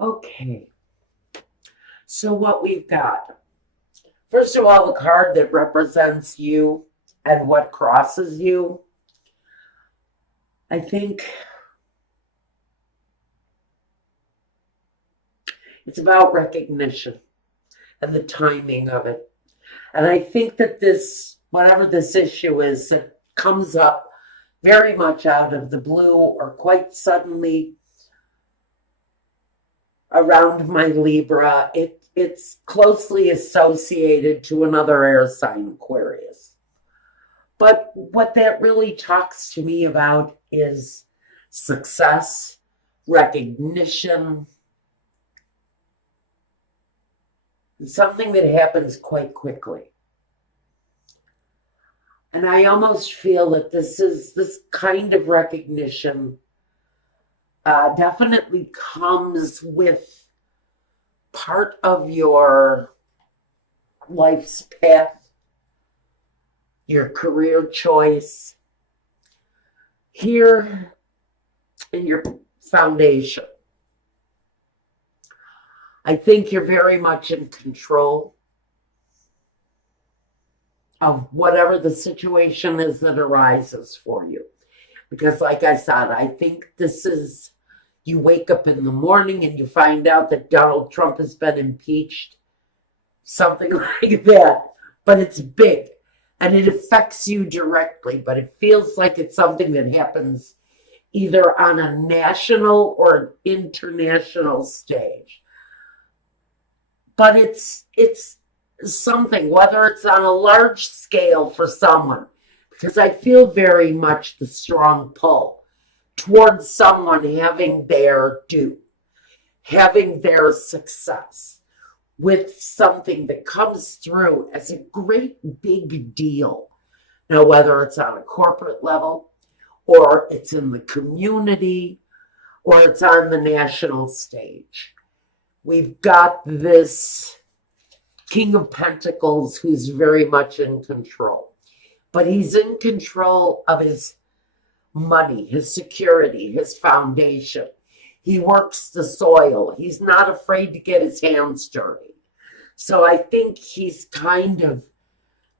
Okay, so what we've got, first of all, the card that represents you and what crosses you. I think it's about recognition and the timing of it. And I think that whatever this issue is that comes up very much out of the blue or quite suddenly around my Libra, it's closely associated to another air sign, Aquarius. But what that really talks to me about is success, recognition, something that happens quite quickly. And I almost feel that this kind of recognition definitely comes with part of your life's path, your career choice, here in your foundation. I think you're very much in control of whatever the situation is that arises for you. Because, like I said, I think you wake up in the morning and you find out that Donald Trump has been impeached, something like that. But it's big and it affects you directly, but it feels like it's something that happens either on a national or an international stage. But it's something, whether it's on a large scale for someone, because I feel very much the strong pull towards someone having their due, having their success with something that comes through as a great big deal. Now, whether it's on a corporate level, or it's in the community, or it's on the national stage. We've got this King of Pentacles who's very much in control. But he's in control of his money, his security, his foundation. He works the soil. He's not afraid to get his hands dirty. So I think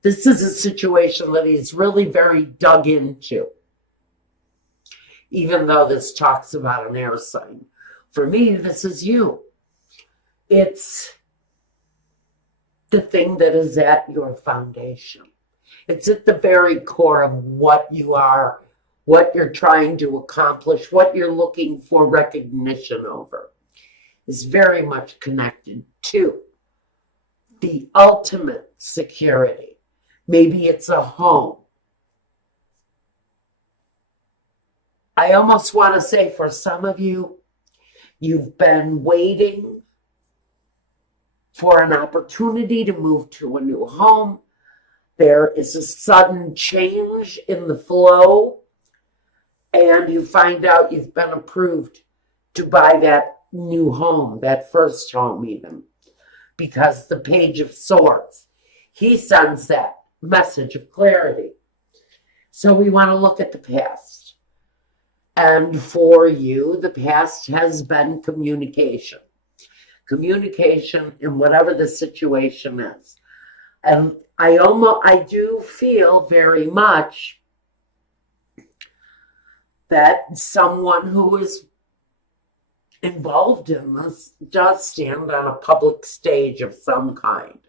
this is a situation that he's really very dug into, even though this talks about an air sign. For me, this is you. It's the thing that is at your foundation. It's at the very core of what you are, what you're trying to accomplish, what you're looking for recognition over. Is very much connected to the ultimate security. Maybe it's a home. I almost want to say for some of you, you've been waiting for an opportunity to move to a new home. There is a sudden change in the flow, and you find out you've been approved to buy that new home, that first home even, because the Page of Swords, he sends that message of clarity. So we want to look at the past. And for you, the past has been communication. Communication in whatever the situation is. And I do feel very much that someone who is involved in this does stand on a public stage of some kind.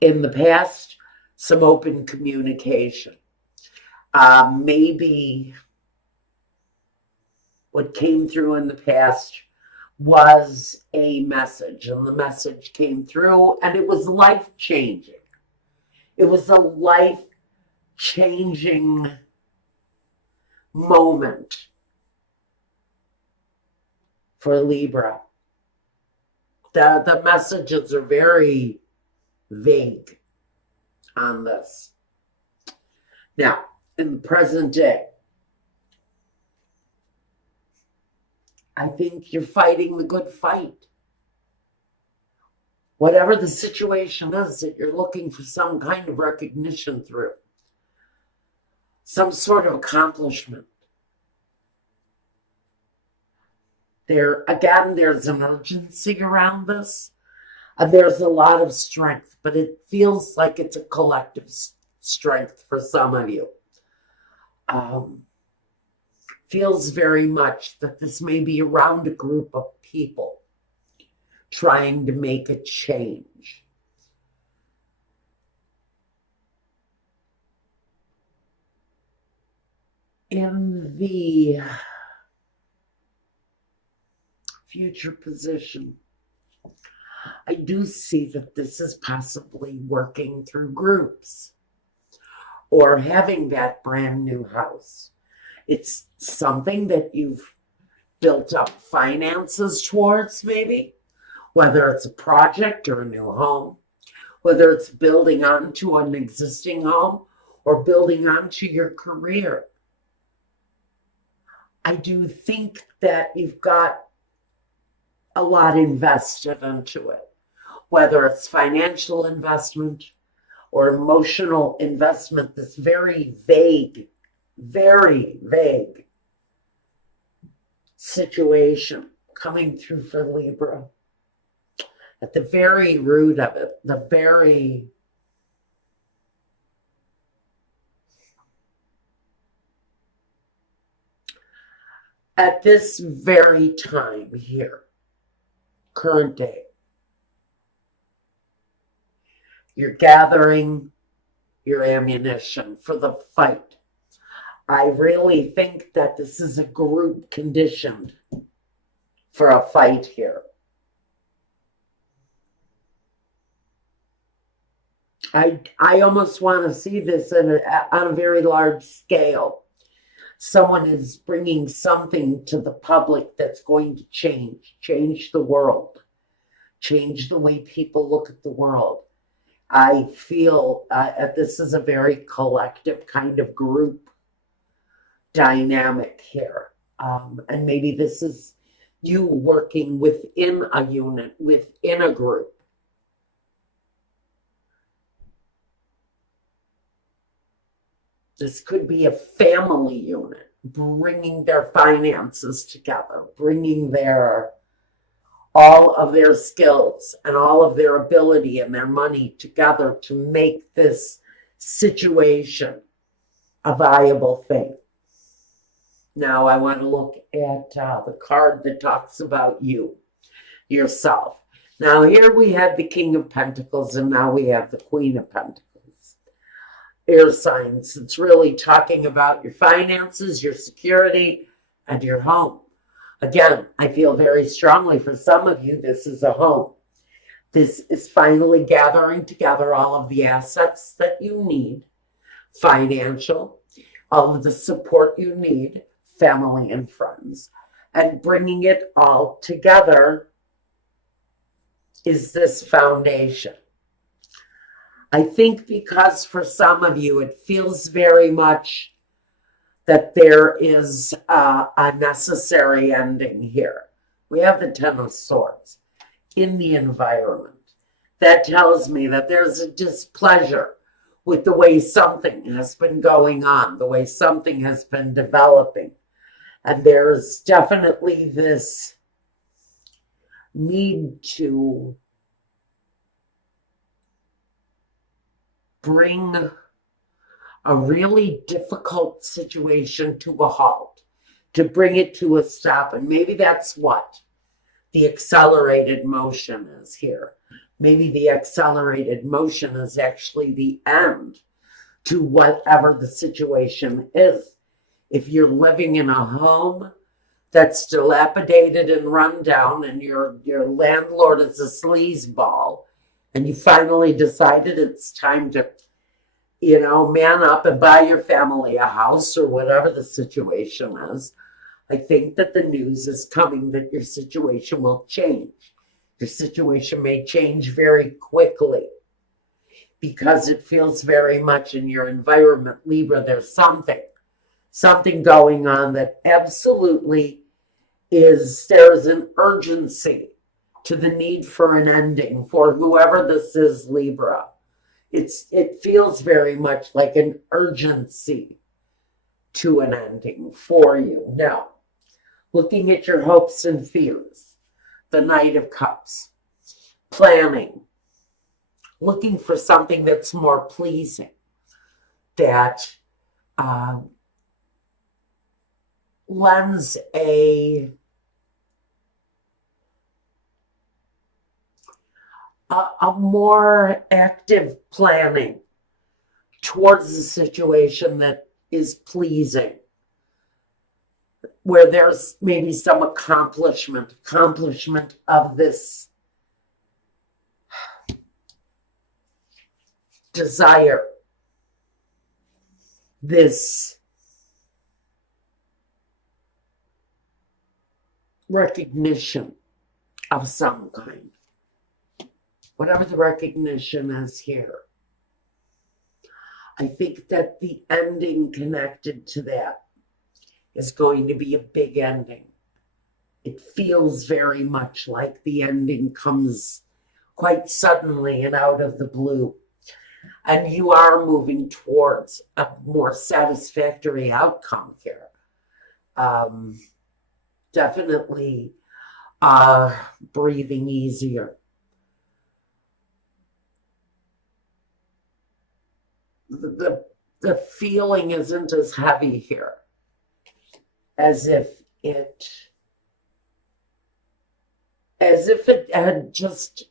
In the past, some open communication. Maybe what came through in the past was a message, and the message came through, and it was life-changing. It was a life-changing moment for Libra. The messages are very vague on this. Now, in the present day, I think you're fighting the good fight. Whatever the situation is that you're looking for some kind of recognition through, some sort of accomplishment. There's an urgency around this, and there's a lot of strength, but it feels like it's a collective strength for some of you. Feels very much that this may be around a group of people trying to make a change. In the future position, I do see that this is possibly working through groups or having that brand new house. It's something that you've built up finances towards, maybe, whether it's a project or a new home, whether it's building onto an existing home or building onto your career. I do think that you've got a lot invested into it, whether it's financial investment or emotional investment, this very vague situation coming through for Libra. At the very root of it, at this very time here, current day, you're gathering your ammunition for the fight. I really think that this is a group conditioned for a fight here. I almost want to see this on a very large scale. Someone is bringing something to the public that's going to change the world, change the way people look at the world. I feel this is a very collective kind of group dynamic here. And maybe this is you working within a unit, within a group. This could be a family unit, bringing their finances together, bringing all of their skills and all of their ability and their money together to make this situation a viable thing. Now I want to look at the card that talks about you, yourself. Now here we have the King of Pentacles, and now we have the Queen of Pentacles. Air signs. It's really talking about your finances, your security, and your home. Again, I feel very strongly for some of you, this is a home. This is finally gathering together all of the assets that you need, financial, all of the support you need, family and friends, and bringing it all together is this foundation. I think because for some of you, it feels very much that there is a necessary ending here. We have the Ten of Swords in the environment. That tells me that there's a displeasure with the way something has been going on, the way something has been developing. And there's definitely this need to bring a really difficult situation to a halt, to bring it to a stop. And maybe that's what the accelerated motion is here. Maybe the accelerated motion is actually the end to whatever the situation is. If you're living in a home that's dilapidated and run down and your landlord is a sleazeball, and you finally decided it's time to, man up and buy your family a house or whatever the situation is, I think that the news is coming that your situation will change. Your situation may change very quickly because it feels very much in your environment, Libra, there's something going on that absolutely there's an urgency to the need for an ending for whoever this is, Libra. It feels very much like an urgency to an ending for you. Now, looking at your hopes and fears, the Knight of Cups, planning, looking for something that's more pleasing, that lends a more active planning towards the situation that is pleasing, where there's maybe some accomplishment of this desire, this recognition of some kind, whatever the recognition is here. I think that the ending connected to that is going to be a big ending. It feels very much like the ending comes quite suddenly and out of the blue. And you are moving towards a more satisfactory outcome here. Definitely breathing easier. The feeling isn't as heavy here, as if it had just,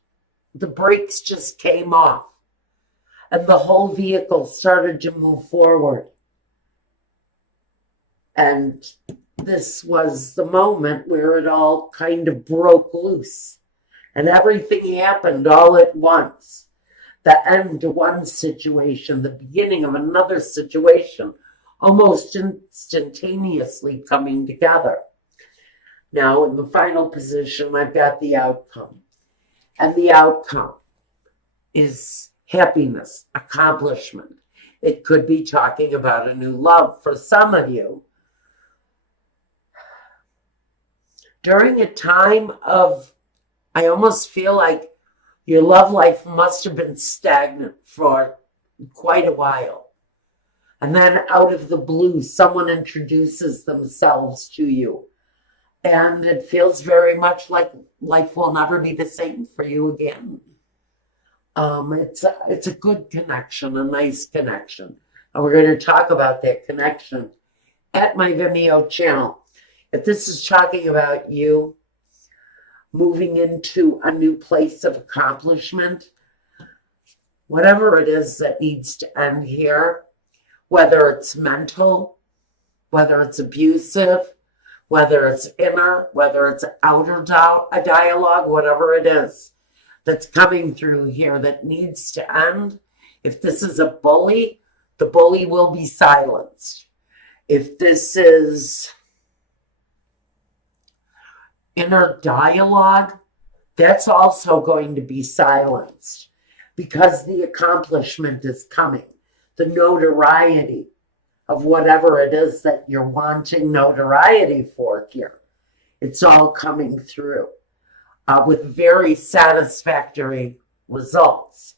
the brakes just came off and the whole vehicle started to move forward. And this was the moment where it all kind of broke loose and everything happened all at once. The end to one situation, the beginning of another situation, almost instantaneously coming together. Now, in the final position, I've got the outcome. And the outcome is happiness, accomplishment. It could be talking about a new love for some of you. During a time of, I almost feel like your love life must have been stagnant for quite a while. And then out of the blue, someone introduces themselves to you. And it feels very much like life will never be the same for you again. It's a good connection, a nice connection. And we're going to talk about that connection at my Vimeo channel. If this is talking about you moving into a new place of accomplishment, whatever it is that needs to end here, whether it's mental, whether it's abusive, whether it's inner, whether it's outer a dialogue, whatever it is that's coming through here that needs to end. If this is a bully, the bully will be silenced. If this is inner dialogue, that's also going to be silenced because the accomplishment is coming. The notoriety of whatever it is that you're wanting notoriety for here, it's all coming through with very satisfactory results.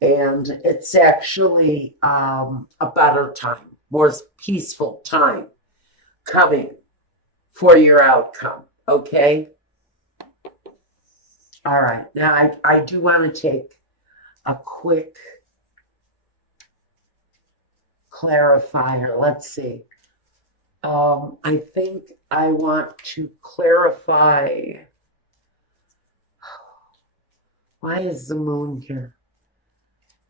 And it's actually a better time, more peaceful time coming for your outcome. Okay? All right. Now, I do want to take a quick clarifier. Let's see. I think I want to clarify. Why is the moon here?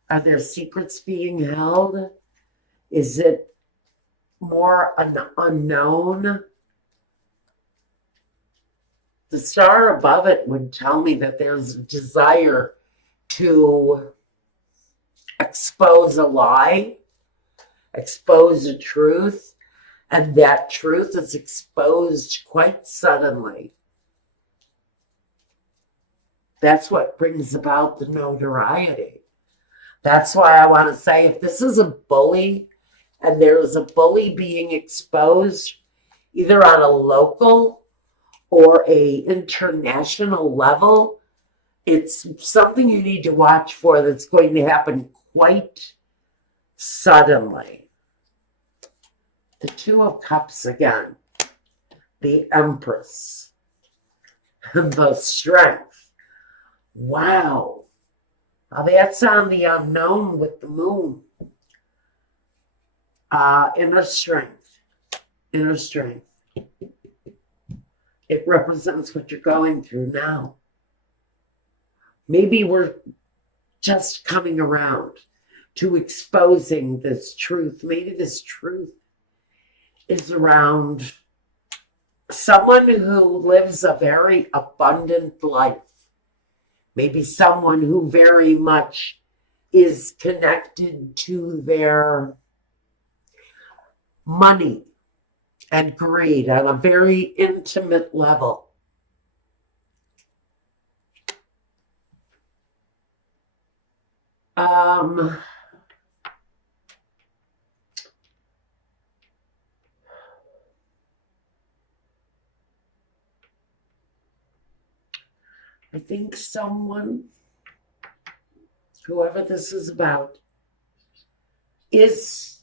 Are there secrets being held? Is it more an unknown? The star above it would tell me that there's a desire to expose a lie, expose a truth, and that truth is exposed quite suddenly. That's what brings about the notoriety. That's why I want to say, if this is a bully and there's a bully being exposed either on a local or a international level, it's something you need to watch for that's going to happen quite suddenly. The Two of Cups again. the Empress, and the Strength. Wow. Now that's on the unknown with the moon. Inner strength. Inner strength. It represents what you're going through now. Maybe we're just coming around to exposing this truth. Maybe this truth is around someone who lives a very abundant life. Maybe someone who very much is connected to their money and greed on a very intimate level. I think someone, whoever this is about, is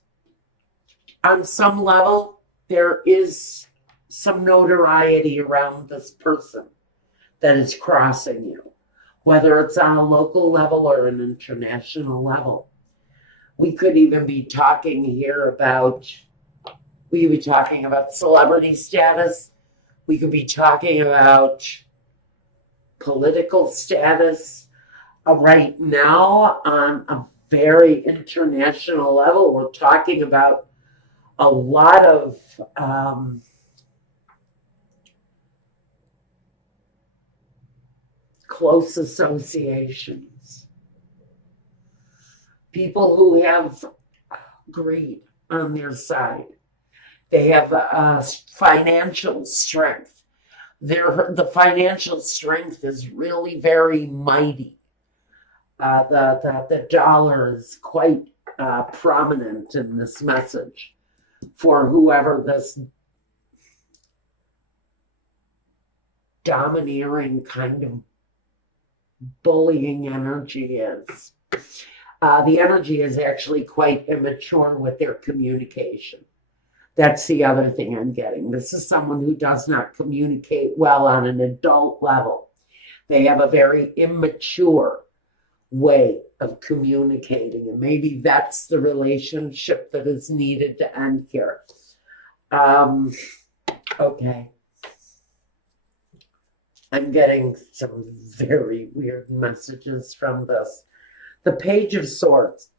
on some level, there is some notoriety around this person that is crossing you, whether it's on a local level or an international level. We could even be talking here about, we could be talking about celebrity status. We could be talking about political status. Right now, on a very international level, we're talking about a lot of close associations. People who have greed on their side. They have financial strength. The financial strength is really very mighty. The dollar is quite prominent in this message for whoever this domineering kind of bullying energy is. The energy is actually quite immature with their communication. That's the other thing I'm getting. This is someone who does not communicate well on an adult level. They have a very immature way of communicating, and maybe that's the relationship that is needed to end here. Okay. I'm getting some very weird messages from this. The Page of Swords.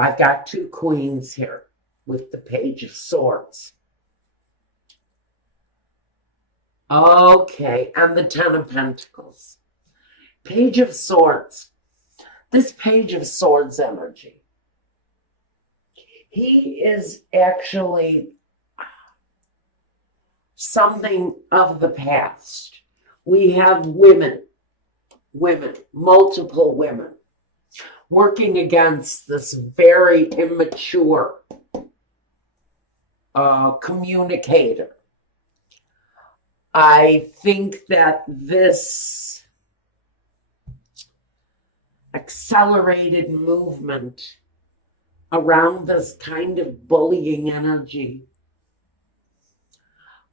I've got two queens here with the Page of Swords. Okay, and the Ten of Pentacles. Page of Swords. This Page of Swords energy. He is actually something of the past. We have women, multiple women, working against this very immature communicator. I think that this accelerated movement around this kind of bullying energy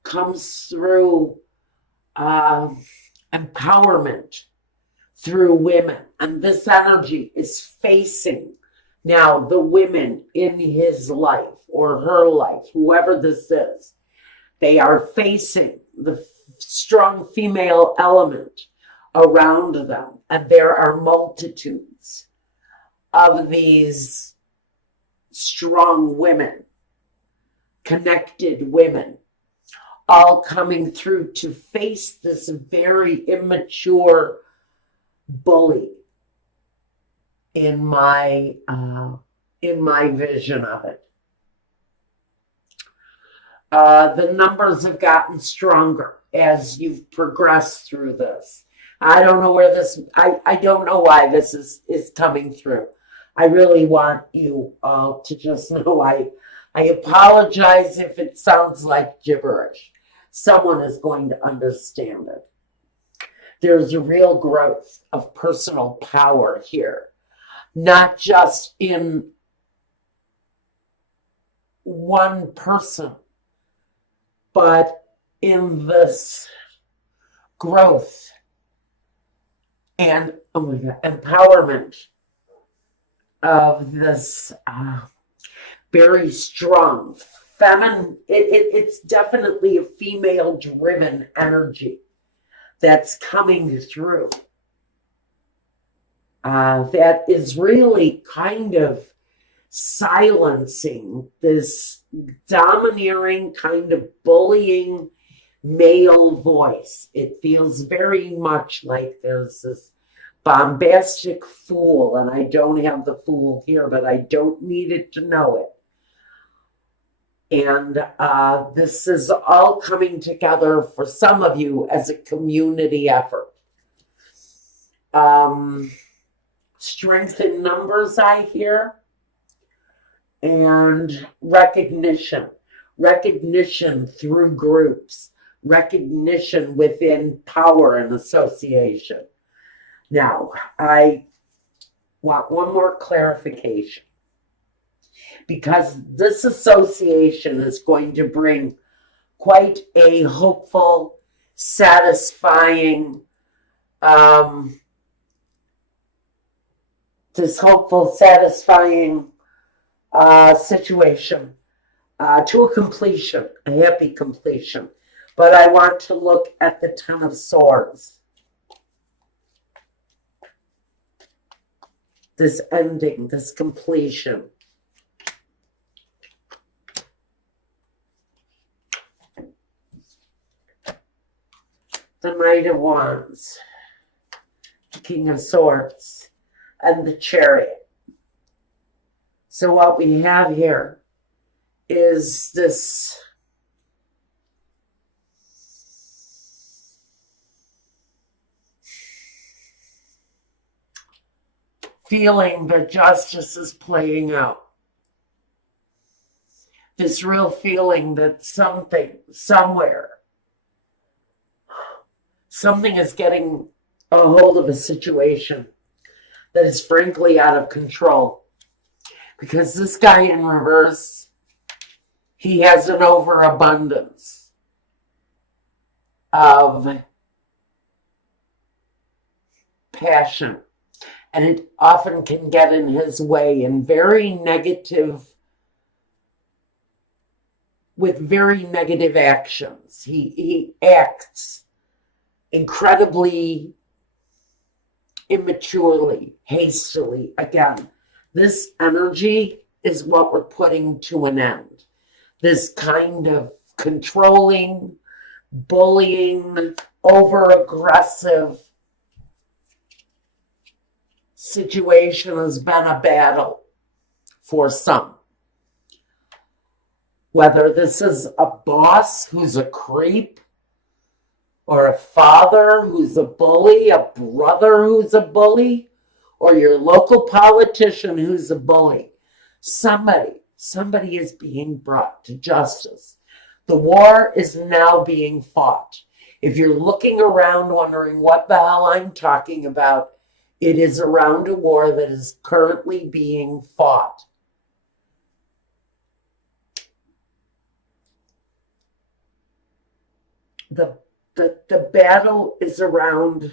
comes through empowerment through women. And this energy is facing now the women in his life or her life, whoever this is. They are facing the strong female element around them. And there are multitudes of these strong women, connected women, all coming through to face this very immature bully in my vision of it. The numbers have gotten stronger as you've progressed through this. I don't know where this, I don't know why this is coming through. I really want you all to just know I apologize if it sounds like gibberish. Someone is going to understand it. There's a real growth of personal power here, not just in one person, but in this growth and empowerment of this very strong feminine, it's definitely a female driven energy that's coming through, that is really kind of silencing this domineering kind of bullying male voice. It feels very much like there's this bombastic fool, and I don't have the fool here, but I don't need it to know it. And this is all coming together for some of you as a community effort. Strength in numbers, I hear, and recognition through groups, recognition within power and association. Now, I want one more clarification, because this association is going to bring quite a hopeful, satisfying, situation to a completion, a happy completion. But I want to look at the Ten of Swords. This ending, this completion. The Knight of Wands, the King of Swords, and the Chariot. So what we have here is this feeling that justice is playing out. This real feeling that something, somewhere, something is getting a hold of a situation that is frankly out of control. Because this guy in reverse, he has an overabundance of passion. And it often can get in his way in very negative, with very negative actions. He acts incredibly immaturely, hastily. Again, this energy is what we're putting to an end. This kind of controlling, bullying, over-aggressive situation has been a battle for some. Whether this is a boss who's a creep, or a father who's a bully, a brother who's a bully, or your local politician who's a bully. Somebody is being brought to justice. The war is now being fought. If you're looking around wondering what the hell I'm talking about, it is around a war that is currently being fought. The battle is around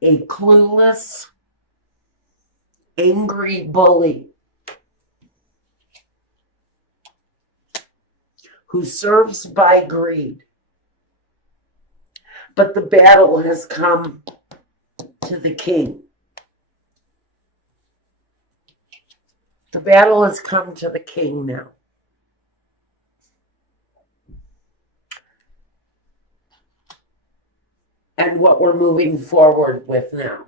a clueless, angry bully who serves by greed. But the battle has come to the king. The battle has come to the king now. And what we're moving forward with now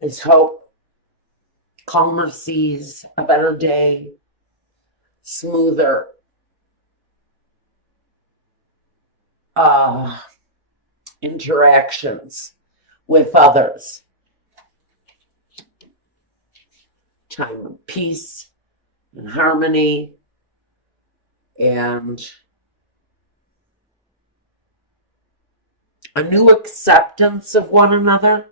is hope, calmer seas, a better day, smoother interactions with others. Time of peace and harmony and a new acceptance of one another.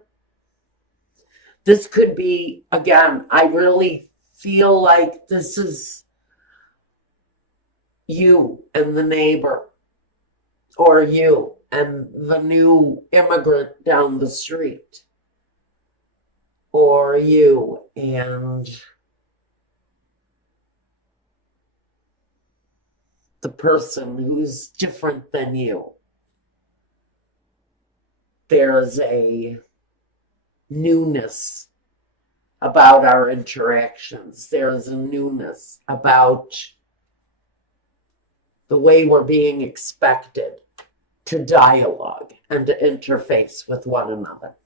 This could be, again, I really feel like this is you and the neighbor, or you and the new immigrant down the street, or you and the person who's different than you. There's a newness about our interactions. There's a newness about the way we're being expected to dialogue and to interface with one another.